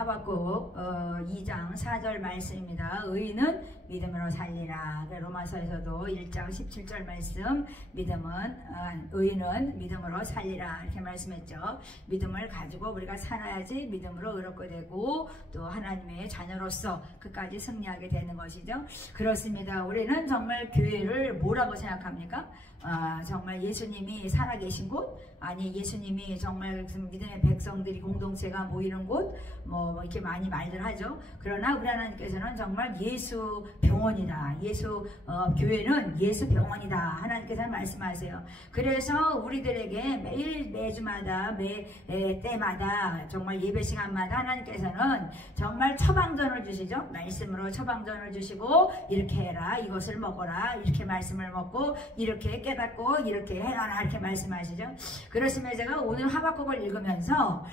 하박국 2장 4절 말씀입니다. 의인은 믿음으로 살리라. 로마서에서도 1장 17절 말씀, 의인은 믿음으로 살리라 이렇게 말씀했죠. 믿음을 가지고 우리가 살아야지 믿음으로 의롭게 되고 또 하나님의 자녀로서 끝까지 승리하게 되는 것이죠. 그렇습니다. 우리는 정말 교회를 뭐라고 생각합니까? 정말 예수님이 살아계신 곳, 아니 예수님이 정말 믿음의 백성들이 공동체가 모이는 곳, 뭐 이렇게 많이 말들 하죠. 그러나 우리 하나님께서는 정말 예수 병원이다. 교회는 예수 병원이다. 하나님께서는 말씀하세요. 그래서 우리들에게 매주마다 때마다 정말 예배 시간마다 하나님께서는 정말 처방전을 주시죠. 말씀으로 처방전을 주시고 이렇게 해라, 이것을 먹어라, 이렇게 말씀을 먹고 이렇게 깨닫고 이렇게 해라 이렇게 말씀하시죠. 그렇습니다. 제가 오늘 하박국을 읽으면서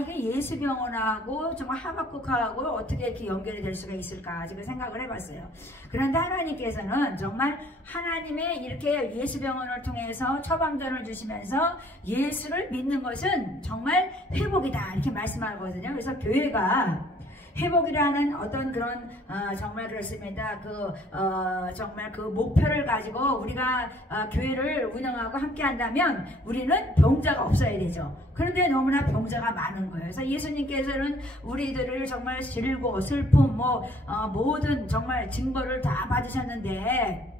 이게 예수병원하고 정말 하박국하고 어떻게 이렇게 연결이 될 수가 있을까 지금 생각을 해봤어요. 그런데 하나님께서는 정말 하나님의 이렇게 예수병원을 통해서 처방전을 주시면서 예수를 믿는 것은 정말 회복이다 이렇게 말씀하거든요. 그래서 교회가 회복이라는 어떤 그런 정말 그렇습니다. 정말 그 목표를 가지고 우리가 교회를 운영하고 함께 한다면 우리는 병자가 없어야 되죠. 그런데 너무나 병자가 많은 거예요. 그래서 예수님께서는 우리들을 정말 질고 슬픔 모든 정말 징벌을 다 받으셨는데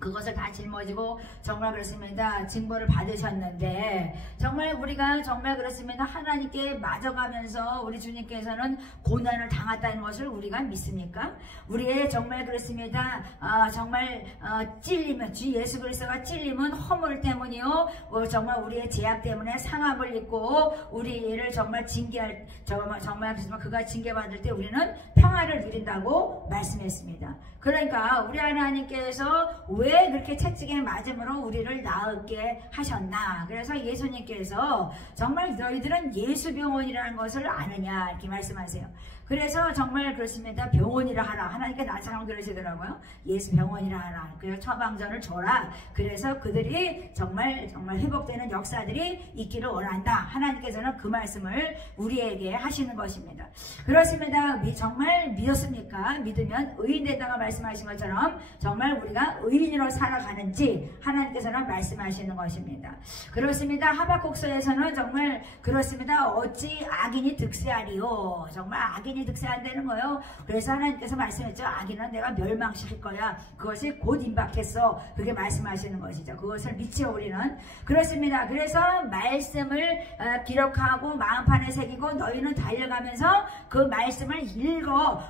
그것을 다 짊어지고 정말 그렇습니다. 징벌을 받으셨는데 정말 우리가 정말 그렇습니다. 하나님께 맞아가면서 우리 주님께서는 고난을 당했다는 것을 우리가 믿습니까? 우리의 정말 그렇습니다. 정말 찔리면 주 예수 그리스도가 찔림은 허물 때문이요. 정말 우리의 죄악 때문에 상함을 입고 우리를 정말 징계할 정말 그가 징계받을 때 우리는 평화를 누린다고 말씀했습니다. 그러니까 우리 하나님께서 왜 그렇게 채찍에 맞음으로 우리를 나으게 하셨나? 그래서 예수님께서 정말 너희들은 예수병원이라는 것을 아느냐 이렇게 말씀하세요. 그래서 정말 그렇습니다. 병원이라 하라. 하나님께 나처럼 그러시더라고요. 예수 병원이라 하라. 그래서 처방전을 줘라. 그래서 그들이 정말 회복되는 역사들이 있기를 원한다. 하나님께서는 그 말씀을 우리에게 하시는 것입니다. 그렇습니다. 정말 믿었습니까? 믿으면 의인되다가 말씀하신 것처럼 정말 우리가 의인으로 살아가는지 하나님께서는 말씀하시는 것입니다. 그렇습니다. 하박국서에서는 정말 그렇습니다. 어찌 악인이 득세하리요. 정말 악인이 득세한다는 거예요. 그래서 하나님께서 말씀했죠. 악인은 내가 멸망시킬 거야. 그것이 곧 임박했어. 그렇게 말씀하시는 것이죠. 그것을 믿지요 우리는. 그렇습니다. 그래서 말씀을 기록하고 마음판에 새기고 너희는 달려가면서 그 말씀을 읽어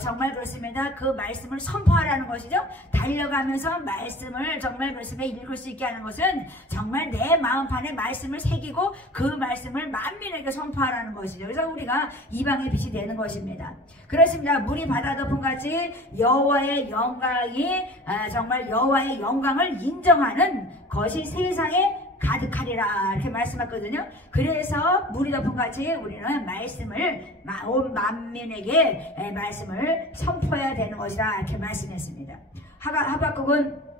정말 그렇습니다. 그 말씀을 선포하라는 것이죠. 달려가면서 말씀을 정말 그렇습니다. 읽을 수 있게 하는 것은 정말 내 마음판에 말씀을 새기고 그 말씀을 만민에게 선포하라는 것이죠. 그래서 우리가 이방의 빛이 되는 것입니다. 그렇습니다. 물이 바다 덮음같이 여호와의 영광이 정말 여호와의 영광을 인정하는 것이 세상에 가득하리라 이렇게 말씀했거든요. 그래서 물이 덮음같이 우리는 말씀을 온 만민에게 말씀을 선포해야 되는 것이라 이렇게 말씀했습니다. 하박국은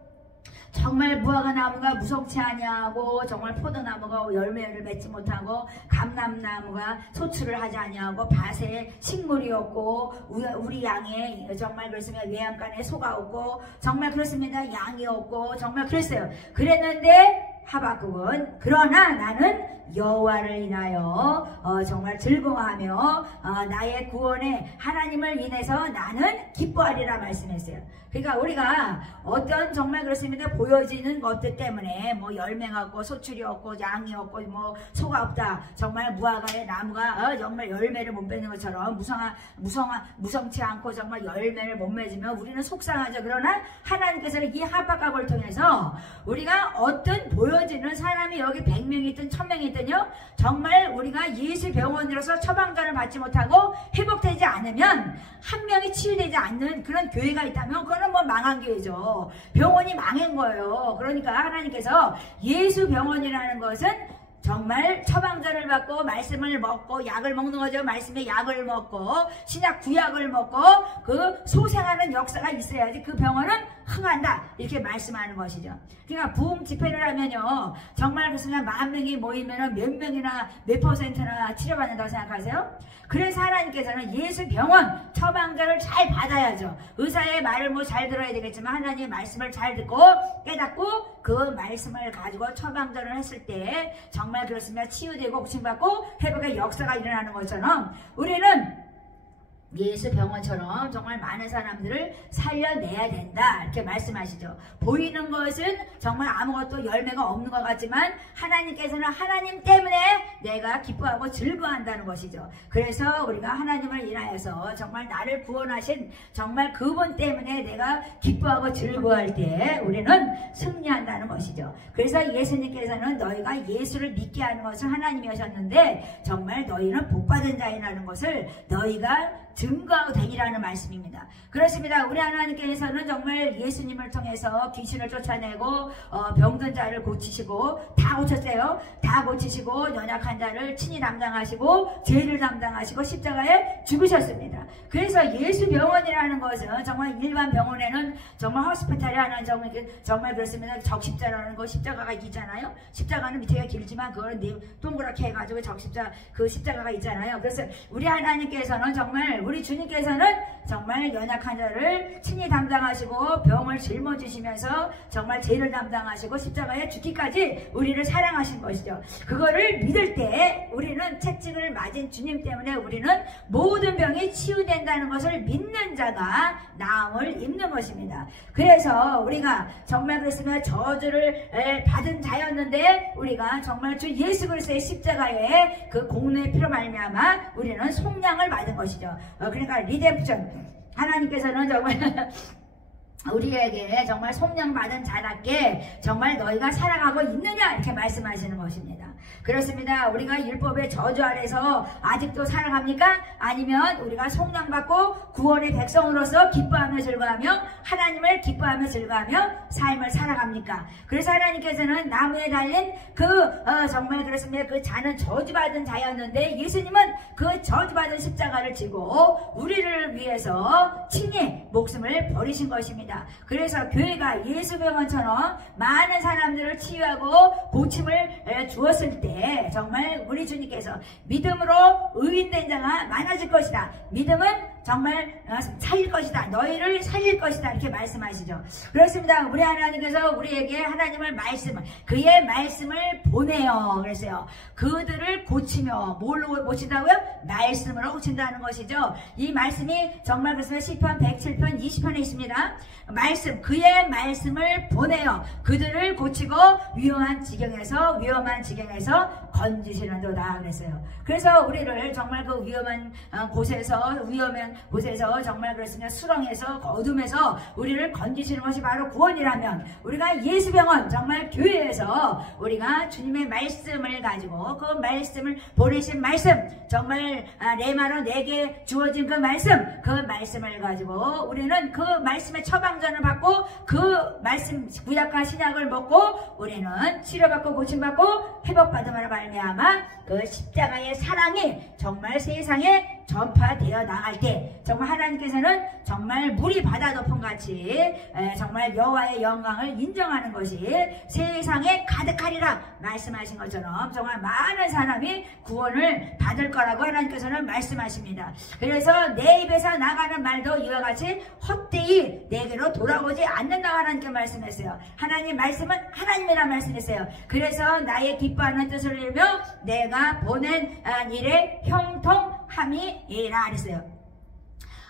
정말 무화과 나무가 무성치 아니하고 정말 포도나무가 열매를 맺지 못하고 감람나무가 소출을 하지 아니하고 밭에 식물이 없고 우리 양에 정말 그렇습니다. 외양간에 소가 없고 정말 그렇습니다. 양이 없고 정말 그랬어요. 그랬는데 하박국은 그러나 나는 여호와를 인하여 정말 즐거워하며 나의 구원의 하나님을 인해서 나는 기뻐하리라 말씀했어요. 그러니까 우리가 어떤 정말 그렇습니다. 보여지는 것들 때문에 뭐 열매가 없고 소출이 없고 양이 없고 뭐 소가 없다. 정말 무화과의 나무가 정말 열매를 못 맺는 것처럼 무성치 않고 정말 열매를 못 맺으면 우리는 속상하죠. 그러나 하나님께서는 이 하박국을 통해서 우리가 어떤 이루어지는 사람이 여기 100명이 있든 1000명이 있든요, 정말 우리가 예수 병원으로서 처방전을 받지 못하고 회복되지 않으면, 한 명이 치유되지 않는 그런 교회가 있다면 그거는 뭐 망한 교회죠. 병원이 망한 거예요. 그러니까 하나님께서 예수 병원이라는 것은 정말 처방전을 받고 말씀을 먹고 약을 먹는 거죠. 말씀의 약을 먹고 신약 구약을 먹고 그 소생하는 역사가 있어야지 그 병원은 흥한다, 이렇게 말씀하는 것이죠. 그러니까 부흥 집회를 하면요, 정말 무슨 10,000명이 모이면 몇 명이나 몇 퍼센트나 치료받는다고 생각하세요? 그래서 하나님께서는 예수 병원 처방전을 잘 받아야죠. 의사의 말을 뭐 잘 들어야 되겠지만 하나님의 말씀을 잘 듣고 깨닫고 그 말씀을 가지고 처방전을 했을 때 정말 그렇습니다. 치유되고 고침받고 회복의 역사가 일어나는 것처럼 우리는 예수 병원처럼 정말 많은 사람들을 살려내야 된다, 이렇게 말씀하시죠. 보이는 것은 정말 아무것도 열매가 없는 것 같지만 하나님께서는 하나님 때문에 내가 기뻐하고 즐거워한다는 것이죠. 그래서 우리가 하나님을 인하여서 정말 나를 구원하신 정말 그분 때문에 내가 기뻐하고 즐거워할 때 우리는 승리한다는 것이죠. 그래서 예수님께서는 너희가 예수를 믿게 하는 것은 하나님이 하셨는데 정말 너희는 복받은 자이라는 것을 너희가 증거하고 다니라는 말씀입니다. 그렇습니다. 우리 하나님께서는 정말 예수님을 통해서 귀신을 쫓아내고 병든 자를 고치시고 다 고쳤어요. 다 고치시고 연약한 자를 친히 담당하시고 죄를 담당하시고 십자가에 죽으셨습니다. 그래서 예수 병원이라는 것은 정말 일반 병원에는 정말 호스피탈이 하나 정말 그렇습니다. 적십자라는 거 십자가가 있잖아요. 십자가는 밑에가 길지만 그거는 동그랗게 해가지고 그 십자가가 있잖아요. 그래서 우리 하나님께서는 정말 우리 주님께서는 정말 연약한 자를 친히 담당하시고 병을 짊어지시면서 정말 죄를 담당하시고 십자가에 죽기까지 우리를 사랑하신 것이죠. 그거를 믿을 때 우리는 채찍을 맞은 주님 때문에 우리는 모든 병이 치유된다는 것을 믿는 자가 나음을 입는 것입니다. 그래서 우리가 정말 그렇습니다. 저주를 받은 자였는데 우리가 정말 주 예수 그리스도의 십자가에 그 공로의 피로 말미암아 우리는 속량을 받은 것이죠. 그러니까 리뎀프션, 하나님께서는 정말 우리에게 정말 속량받은 자답게 정말 너희가 살아가고 있느냐, 이렇게 말씀하시는 것입니다. 그렇습니다. 우리가 율법의 저주 아래서 아직도 살아갑니까? 아니면 우리가 속량받고 구원의 백성으로서 기뻐하며 즐거워하며 하나님을 기뻐하며 즐거워하며 삶을 살아갑니까? 그래서 하나님께서는 나무에 달린 정말 그렇습니다. 그 자는 저주받은 자였는데 예수님은 그 저주받은 십자가를 지고 우리를 위해서 친히 목숨을 버리신 것입니다. 그래서 교회가 예수병원처럼 많은 사람들을 치유하고 고침을 주었을 때 정말 우리 주님께서 믿음으로 의인된 자가 많아질 것이다. 믿음은 정말 살릴 것이다. 너희를 살릴 것이다. 이렇게 말씀하시죠. 그렇습니다. 우리 하나님께서 우리에게 하나님을 그의 말씀을 보내요. 그랬어요. 그들을 고치며 뭘로 고친다고요? 말씀으로 고친다는 것이죠. 이 말씀이 정말 그래서 시편 107편 20편에 있습니다. 그의 말씀을 보내요. 그들을 고치고 위험한 지경에서 건지시는도다 그랬어요. 그래서 우리를 정말 그 위험한 곳에서 정말 그렇습니다. 수렁에서 어둠에서 우리를 건지시는 것이 바로 구원이라면 우리가 예수병원 정말 교회에서 우리가 주님의 말씀을 가지고 그 말씀을 보내신 말씀 정말 레마로 내게 주어진 그 말씀을 가지고 우리는 그 말씀의 처방전을 받고 그 말씀 구약과 신약을 먹고 우리는 치료받고 고침받고 회복받음으로 말미암아 그 십자가의 사랑이 정말 세상에 전파되어 나갈 때 정말 하나님께서는 정말 물이 바다 덮음 같이 정말 여호와의 영광을 인정하는 것이 세상에 가득하리라 말씀하신 것처럼 정말 많은 사람이 구원을 받을 거라고 하나님께서는 말씀하십니다. 그래서 내 입에서 나가는 말도 이와 같이 헛되이 내게로 돌아오지 않는다고 하나님께 말씀했어요. 하나님 말씀은 하나님이라 말씀했어요. 그래서 나의 기뻐하는 뜻을 이루며 내가 보낸 일에 형통함이라 그랬어요.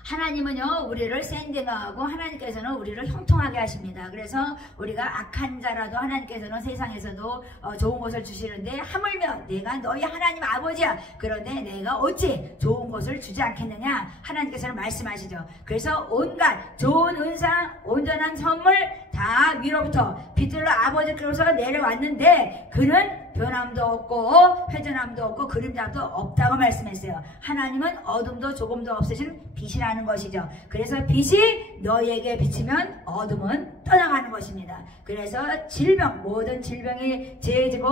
하나님은요 우리를 샌딩하고 하나님께서는 우리를 형통하게 하십니다. 그래서 우리가 악한 자라도 하나님께서는 세상에서도 좋은 것을 주시는데 하물며 내가 너희 하나님 아버지야. 그런데 내가 어찌 좋은 것을 주지 않겠느냐 하나님께서는 말씀하시죠. 그래서 온갖 좋은 은사 온전한 선물 다 위로부터 빛들로 아버지께로서 내려왔는데 그는 변함도 없고 회전함도 없고 그림자도 없다고 말씀했어요. 하나님은 어둠도 조금도 없으신 빛이라는 것이죠. 그래서 빛이 너희에게 비치면 어둠은 떠나가는 것입니다. 그래서 질병, 모든 질병이 제해지고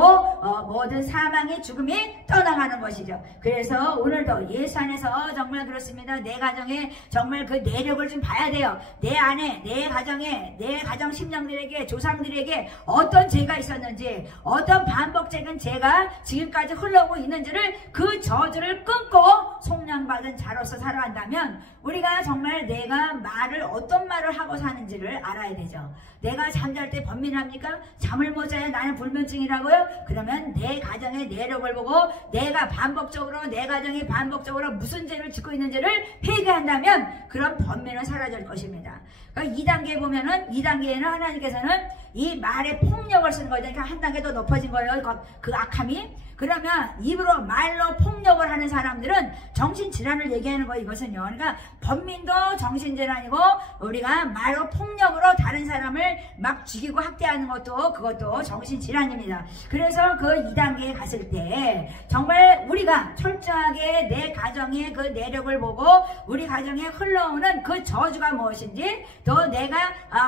모든 사망의 죽음이 떠나가는 것이죠. 그래서 오늘도 예수 안에서 정말 그렇습니다. 내 가정에 정말 그 내력을 좀 봐야 돼요. 내 안에, 내 가정에, 내 가정 심령들에게, 조상들에게 어떤 죄가 있었는지, 어떤 반복적인 죄가 지금까지 흘러오고 있는지를 그 저주를 끊고 속량받은 자로서 살아간다면 우리가 정말 내가 말을 어떤 말을 하고 사는지를 알아야 되죠. 내가 잠잘 때 번민합니까? 잠을 못 자야 나는 불면증이라고요? 그러면 내 가정의 내력을 보고 내가 반복적으로 내 가정이 반복적으로 무슨 죄를 짓고 있는지를 회개한다면 그런 번민은 사라질 것입니다. 그러니까 2단계 보면은 2단계에는 하나님께서는 이 말의 폭력을 쓰는 거죠. 그러니까 한 단계 더 높아진 거예요. 그 악함이. 그러면 입으로 말로 폭력을 하는 사람들은 정신질환을 얘기하는 거 이것은요. 그러니까 번민도 정신질환이고 우리가 말로 폭력으로 다른 사람을 막 죽이고 학대하는 것도 그것도 정신질환입니다. 그래서 그 2단계에 갔을 때 정말 우리가 철저하게 내 가정의 그 내력을 보고 우리 가정에 흘러오는 그 저주가 무엇인지 또 내가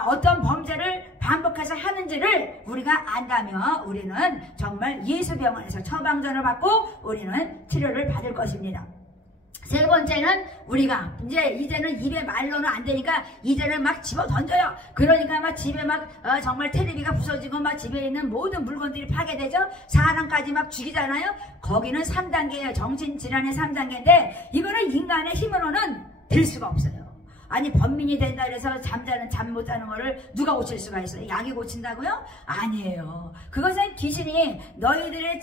어떤 범죄를 반복해서 하는지를 우리가 안다면 우리는 정말 예수병원에서 처방전을 받고 우리는 치료를 받을 것입니다. 세 번째는 우리가 이제는 입에 말로는 안 되니까 이제는 막 집어 던져요. 그러니까 막 집에 막 정말 텔레비가 부서지고 막 집에 있는 모든 물건들이 파괴되죠. 사람까지 막 죽이잖아요. 거기는 3단계예요. 정신질환의 3단계인데 이거는 인간의 힘으로는 될 수가 없어요. 아니 번민이 된다 그래서 잠 못 자는 거를 누가 고칠 수가 있어요? 약이 고친다고요? 아니에요. 그것은 귀신이 너희들의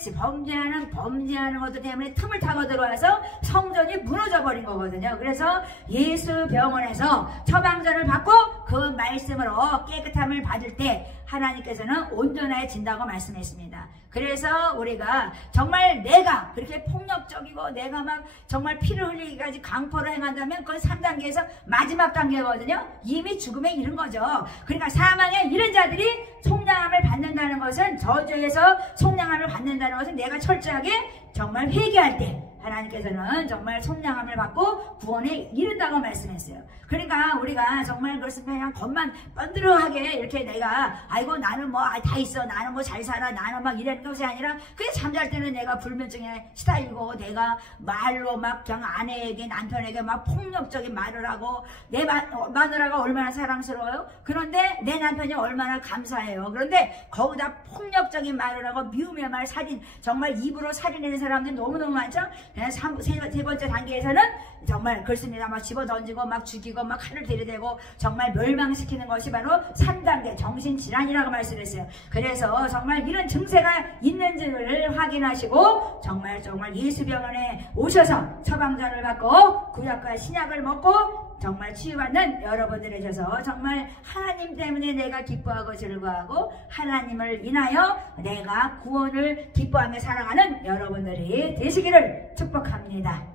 범죄하는 것들 때문에 틈을 타고 들어와서 성전이 무너져 버린 거거든요. 그래서 예수 병원에서 처방전을 받고 그 말씀으로 깨끗함을 받을 때 하나님께서는 온전해진다고 말씀했습니다. 그래서 우리가 정말 내가 그렇게 폭력적이고 내가 막 정말 피를 흘리기까지 강포를 행한다면 그건 3단계에서 마지막 단계거든요. 이미 죽음에 이른 거죠. 그러니까 사망에 이른 자들이 속량함을 받는다는 것은 저주에서 속량함을 받는다는 것은 내가 철저하게 정말 회개할 때 하나님께서는 정말 속량함을 받고 구원에 이른다고 말씀했어요. 그러니까 우리가 정말 그렇습니다. 그냥 겉만 번드르하게 이렇게 내가 아이고 나는 뭐 다 있어 나는 뭐 잘 살아 나는 막 이러는 것이 아니라 그냥 잠잘 때는 내가 불면증에 시달리고 내가 말로 막 그냥 아내에게 남편에게 막 폭력적인 말을 하고 내 마누라가 얼마나 사랑스러워요. 그런데 내 남편이 얼마나 감사해요. 그런데 거기다 폭력적인 말을 하고 미움의 말 살인 정말 입으로 살인하는 사람들이 너무너무 많죠. 세 번째 단계에서는 정말 그렇습니다. 막 집어 던지고 막 죽이고 막 칼을 들이대고 정말 멸망시키는 것이 바로 3단계 정신질환이라고 말씀했어요. 그래서 정말 이런 증세가 있는지를 확인하시고 정말 예수병원에 오셔서 처방전을 받고 구약과 신약을 먹고 정말 치유받는 여러분들 되셔서 정말 하나님 때문에 내가 기뻐하고 즐거워하고 하나님을 인하여 내가 구원을 기뻐하며 살아가는 여러분들이 되시기를 축복합니다.